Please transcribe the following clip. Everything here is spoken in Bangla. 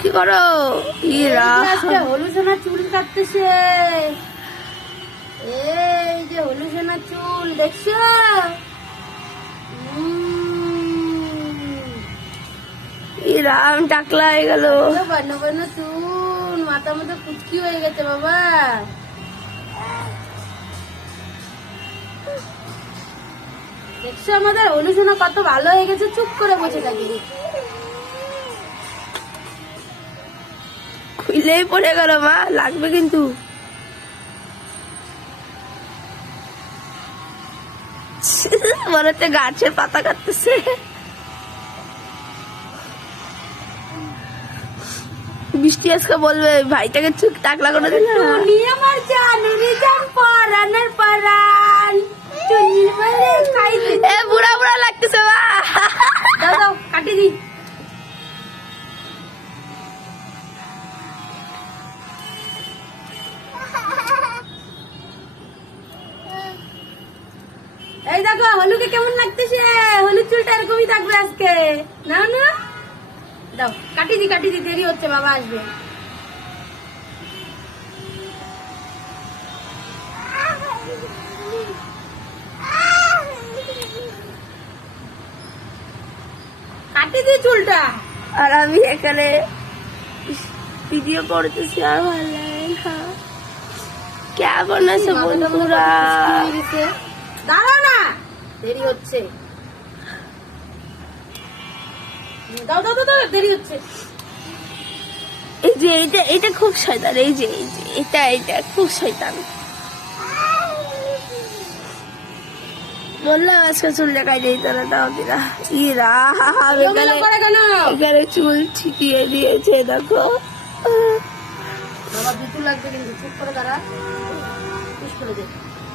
কি করো? হলু সোনার চুল কাটতেছে। এই যে হলু সোনার চুল দেখছো? রাম টাকলা হয়ে গেল। বর্ণ বর্ণ চুল, মাথা মতো কুচকি হয়ে গেছে বাবা। দেখছো আমাদের হলু সোনা কত ভালো হয়ে গেছে, চুপ করে বসে থাকি। খুইলেই পড়ে গেল মা, লাগবে কিন্তু। মনে হচ্ছে গাছের পাতা কাটতেছে। বৃষ্টি আজকে বলবে ভাইটাকে চুপ টাকলা করে দিলে। আমার জানুরি জান পরানের পরান চুনি বলে খাইতে। এ বুড়া বুড়া লাগতেছে মা। দাও দাও কাটি দি। এই দেখো হলুকে কেমন লাগতেছে, হলুদ চুলটা এরকমই থাকবে আজকে। না না দাও কাটি দি, দেরি হচ্ছে, বাবা আসবে। কাটি দি চুলটা। আর আমি এখানে ভিডিও করতেছি আর ভালো লাগে না। কেমন আছে বন্ধুরা? দাঁড়াও না, দেরি হচ্ছে। দাও দাও দাও, দেরি হচ্ছে। এই যে এটা খুব শয়তান। এই যে এটা খুব শয়তান। বললাম আজকে চুল দেখাই নেই, তারা দাও দিলা। এখানে চুল ছিটিয়ে দিয়েছে দেখো। বাবা দুটো লাগবে কিন্তু, চুপ করে দাঁড়া, পুশ করে দে।